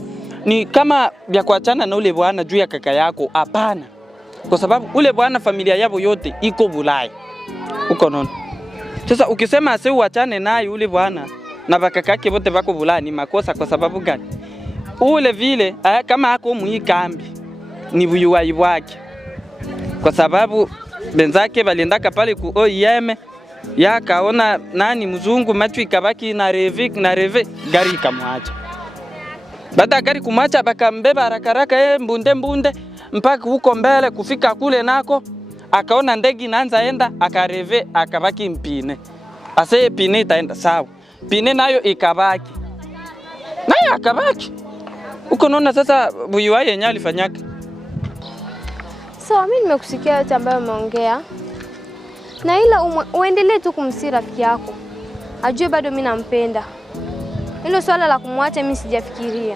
ni kama vya kuachana na ule bwana juu ya kaka yako, hapana. Kwa sababu ule bwana familia yao yote iko Bulaya. Ukonaona? Sasa ukisema ase uachane naye ule bwana na bakaka yake wote wako Bulaya ni makosa. Kwa sababu gani? Ule vile kama hako muikambi ni buyuwai wake. Kwa sababu benzake waliendaka pale ku OIM ya kaona nani mzungu macho ikabaki na reve gari ikamwacha. Baada gari kumwacha bakambeba haraka mbunde mpaka huko mbele kufika kule nako akaona ndege inaanza enda akareve akabaki mpine. Ase pine itaenda sawa. Pine nayo ikabaki. Nayo akabaki. Uko naona sasa buyuwa yenyewe alifanyaka. Mimi nimekusikia yote ambayo umeongea. Na ila uendelee tu kumsii rafiki yako. Ajue bado mimi nampenda. Hilo swala la kumwacha mimi sijafikiria.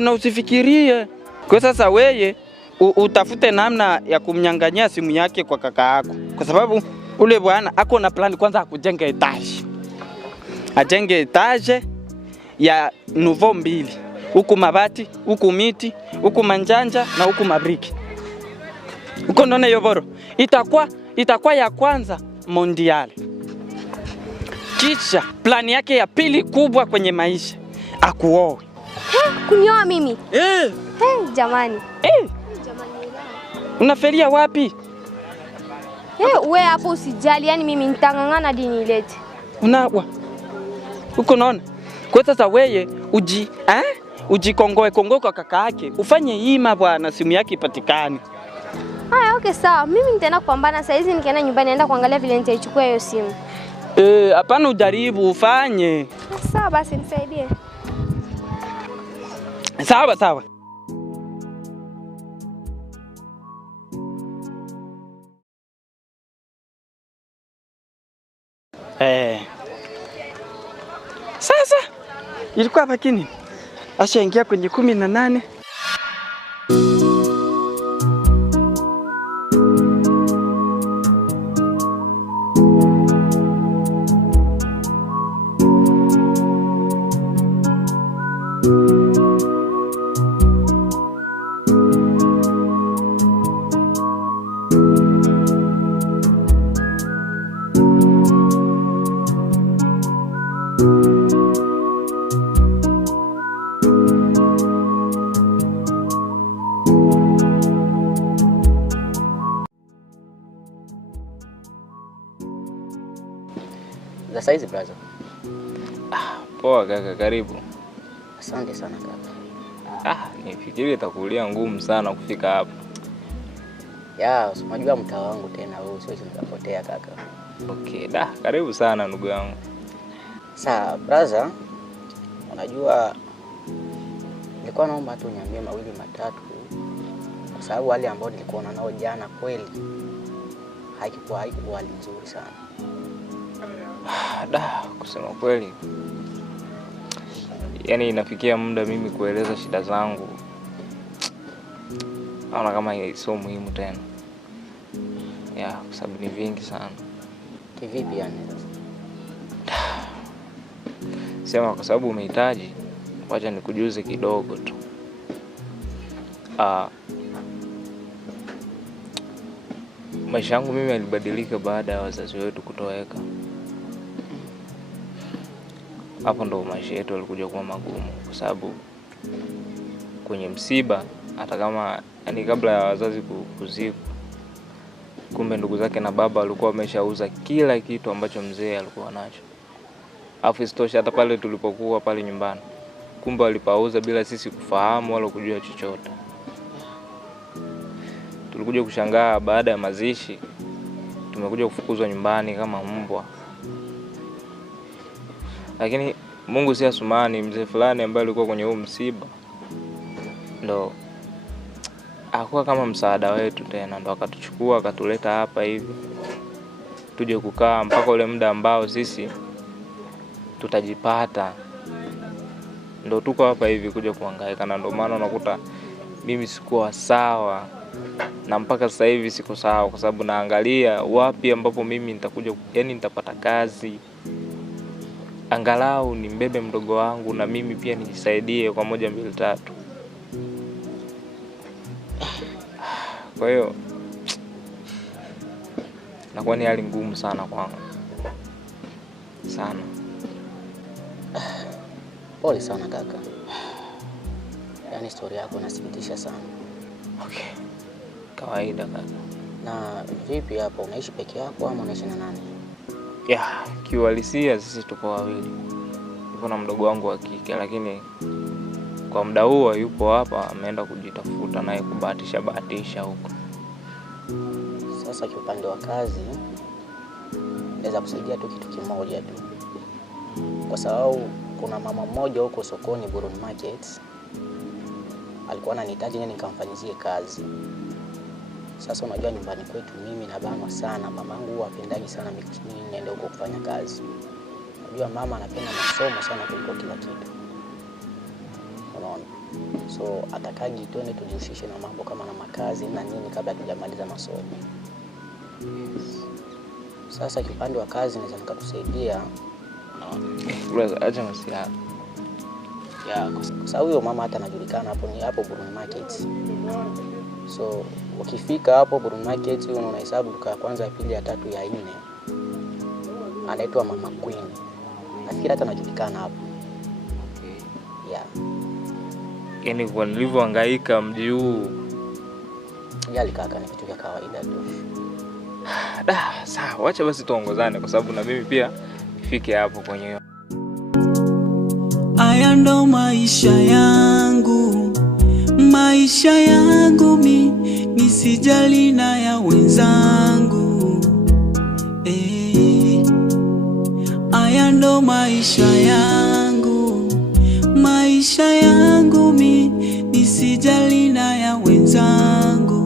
Na usifikirie. Kwa sasa wewe utafute namna ya kumnyang'anyia simu yake kwa kaka yako. Kwa sababu ule bwana ako na plan kwanza kujenga etage. Ajenge etage ya nouveau 2. Huku mabati, huku miti, huku manjanja na huku mabriki. Uko ndone yoboro. Itakuwa ya kwanza mondial. Kisha plani yake ya pili kubwa kwenye maisha akuoe. Kunioa mimi? Jamani. Jamani. Unafelia wapi? Wewe hapo usijali, yani mimi nitangangana dini ilete. Unawa. Uko naona? Kwa sasa wewe ujikongoe kwa kaka yake. Ufanye hima bwana simu yake ipatikane. Okay sawa. Mimi nitaenda kupambana saa hizi nikienda nyumbani naenda kuangalia vile nitaichukua hiyo simu. Hapana ujaribu ufanye. Sawa basi nisaidie. Sawa. Sasa ilikuwa bakini. Ashaingia kwenye 18. Za saizi brother. Poa kaka, karibu. Asante sana kaka. Nifikiri itakulia ngumu sana kufika hapa. Unajua mtaa wangu tena huu siwezi nikapotea kaka. Okay, karibu sana ndugu yangu. Sawa brother. Unajua nilikuwa naomba tu niambie mawili matatu kwa sababu wale ambao nilikuwa nao jana kweli haikuwa hali nzuri sana. Kusema kweli, yani inafikia muda mimi kueleza shida zangu naona kama sio muhimu tena. Kwa sababu ni vingi sana. Kivipi yani? Sema kwa sababu umehitaji, wacha nikujuze kidogo tu. Maisha yangu mimi yalibadilika baada ya wazazi wetu kutoweka. hapo ndo maisha yetu yalikuja kuwa magumu, kwa sababu kwenye msiba, hata kama yani kabla ya wazazi kuzikwa, kumbe ndugu zake na baba walikuwa wameshauza kila kitu ambacho mzee alikuwa nacho. Afu isitoshe hata pale tulipokuwa pale nyumbani, kumbe walipauza bila sisi kufahamu wala kujua chochote. Tulikuja kushangaa baada ya mazishi tumekuja kufukuzwa nyumbani kama mbwa. Lakini Mungu si asumani, mzee fulani ambaye alikuwa kwenye huo msiba ndo hakuwa kama msaada wetu tena, ndo akatuchukua akatuleta hapa hivi tuje kukaa mpaka ule muda ambao sisi tutajipata, ndo tuko hapa hivi kuja kuhangaika. Na ndo maana unakuta mimi sikuwa sawa, na mpaka sasa hivi siko sawa, kwa sababu naangalia wapi ambapo mimi nitakuja, yani nitapata kazi angalau ni mbebe mdogo wangu na mimi pia nijisaidie kwa 1 2 3. Kwa hiyo nakuwa ni hali ngumu sana kwangu sana. Pole sana kaka, yaani historia yako inasikitisha sana. Okay, kawaida kaka. Na vipi hapo, unaishi peke yako ama unaishi na nani? Kiuhalisia sisi tuko wawili. Niko na mdogo wangu wa kike, lakini kwa muda huo yupo hapa ameenda kujitafuta naye kubahatisha huko. Sasa kiupande wa kazi naweza kusaidia tu kitu kimoja tu. Kwa sababu kuna mama mmoja huko sokoni Buruni Market alikuwa ananihitaji nini nikamfanyizie kazi. Sasa unajua nyumbani kwetu mimi nabanwa sana, mamangu huwa hapendaji sana mimi niende huko kufanya kazi. Unajua mama anapenda masomo sana kuliko kila kitu. Unaona? So atakaji tuende tujihusishe na mambo kama na makazi na nini kabla tujamaliza masomo. Sasa kipande wa kazi naweza nikakusaidia. Brother, acha masiara. Kwa sababu huyo mama hata anajulikana hapo, ni hapo Buruni Market. So ukifika hapo Buruni Market unahesabu duka ya kwanza, ya pili, ya tatu, ya 4. Anaitwa Mama Queen. Nafikiri hata anajulikana hapo. Yaani kwa nilivyohangaika mji huu. Yali kaka, ni kitu cha kawaida tu. Sawa, acha basi tuongozane kwa sababu na mimi pia nifike hapo kwenye. Haya ndo maisha yangu mimi sijali na ya wenzangu. Haya ndo maisha yangu mimi sijali na ya wenzangu.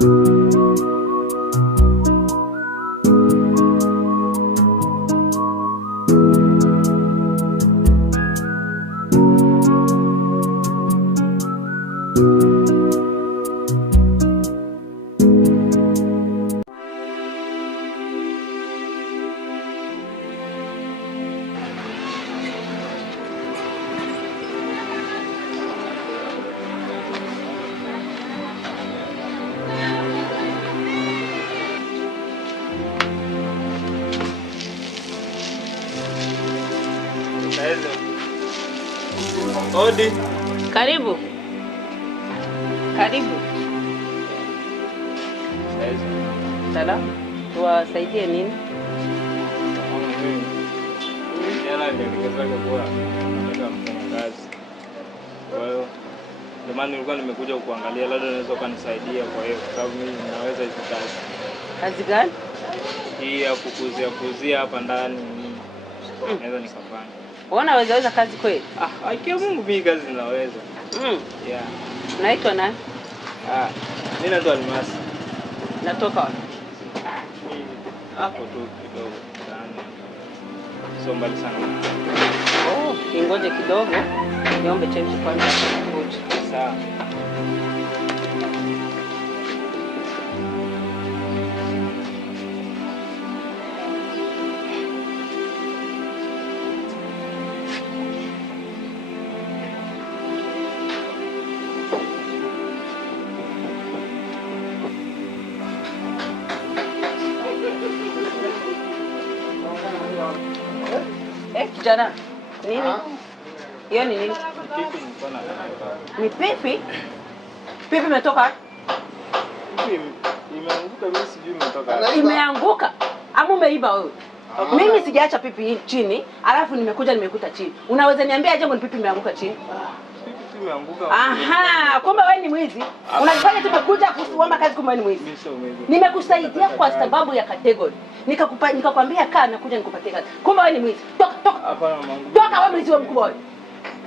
you. Odi. Karibu. Karibu. Salamu. Tuwasaidie nini? Jana nilielekeza kwa nataka kufanya kazi. Kwa hiyo ndio maana nilikuwa nimekuja kuangalia labda unaweza kunisaidia kwa hiyo kwa sababu mimi ninaweza hizo kazi. Kazi gani? Hii ya kukuzia hapa ndani naweza nikafanya. Unaweza kazi kweli? Aikia Mungu mimi kazi ninaweza. Yeah. Unaitwa nani? Mimi naitwa Almasi. Natoka wapi? Hapo tu kidogo. Sio mbali sana. Ingoje kidogo. Niombe change kwanza. Sawa. Kijana. Nini? Hiyo ni nini? Pipi nilikuwa nataka. Ni pipi? Pipi imetoka? Pipi imeanguka, mimi sijui imetoka. Imeanguka? Ama umeiba wewe? Mimi sijaacha pipi chini, alafu nimekuta chini. Unaweza niambia aje ni pipi imeanguka chini? Pipi imeanguka. Aha, kumbe wewe ni mwizi. Unajifanya tumekuja kuomba kazi kumbe ni mwizi. Mimi sio mwizi. Nimekusaidia kwa sababu ya category. Nikakwambia kaa nakuja nikupatie kazi. Kumbe wewe ni mwizi. Toka. Hapana mangu. Toka wewe mwizi wa mkubwa wewe.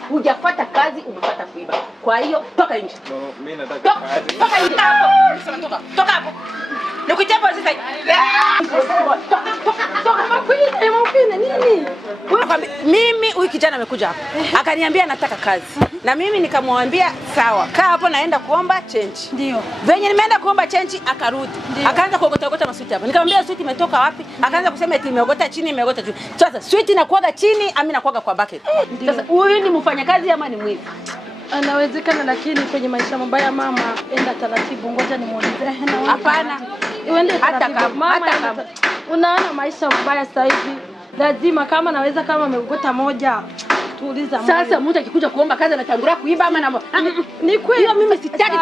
Hujafuata kazi, umefuata kuiba. Kwa hiyo toka nje. Mimi nataka kazi. Toka nje hapo. Toka hapo. Nikuchapa sasa. Toka mapine nini? Mimi huyu kijana amekuja hapa. Akaniambia nataka kazi. Na mimi nikamwambia sawa. Kaa hapo naenda kuomba change. Ndio. Venye nimeenda kuomba change akarudi. Akaanza kuogota maswiti hapa. Nikamwambia switi imetoka wapi? Akaanza kusema eti imeogota chini. Sasa switi inakuaga chini, ami nakuaga kwa bucket. Sasa huyu ni mfanyakazi ama ni mwizi? Anawezekana, lakini kwenye maisha mabaya mama, enda taratibu, ngoja nimuulize. Hapana. Uende taratibu. Mama, unaona maisha mabaya sasa hivi. Lazima kama naweza kama amegota moja. Tuuliza moja. Sasa mtu akikuja kuomba kazi anatangulia kuiba ama na ni kweli. Hiyo mimi sitaki.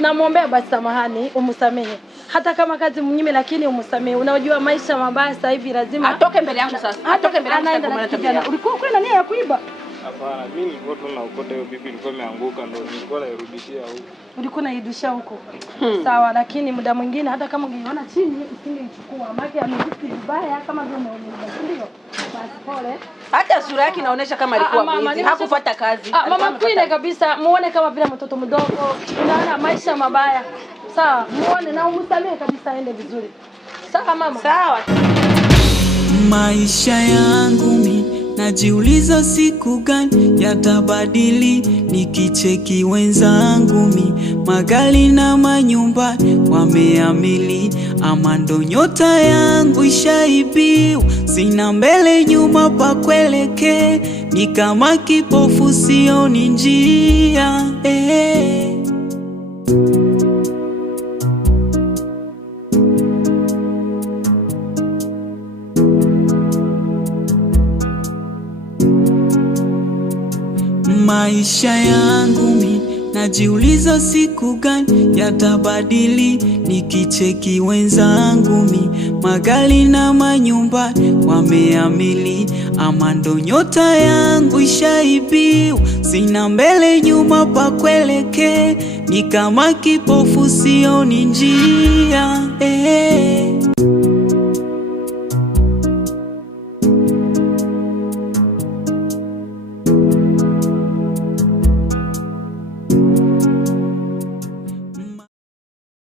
Namwombea basi samahani, umsamehe. Hata kama kazi mnyime lakini umsamehe. Unajua maisha mabaya sasa hivi lazima atoke mbele yangu sasa. Atoke mbele yangu sasa. Ulikuwa kwenda nia ya kuiba? Hapana, mimi nilikuwa tu naokota hiyo pipi ilikuwa imeanguka ndio nilikuwa nairudishia huko. Ulikuwa nairudishia huko. Sawa, lakini muda mwingine hata kama ungeiona chini usingeichukua. Maana amejisi vibaya kama vile umeona. Ndio. Basi pole. Hata sura yake inaonyesha kama alikuwa mwizi. Hakufuata kazi. Mama Queen kabisa, muone kama vile mtoto mdogo. Unaona maisha mabaya. Sawa, muone na umsamehe kabisa aende vizuri. Sawa mama. Sawa. Maisha yangu mimi najiuliza siku gani yatabadili, nikicheki wenzangu mi magari na manyumba wameamili, ama ndo nyota yangu ishaibiwa, sina mbele nyuma pa kuelekea, ni kama kipofu sioni njia Maisha yangu mi najiuliza siku gani yatabadili, nikicheki wenzangu mi magari na manyumba wameamili, ama ndo nyota yangu ishaibiwa, sina mbele nyuma pa kuelekea, ni kama kipofu sioni njia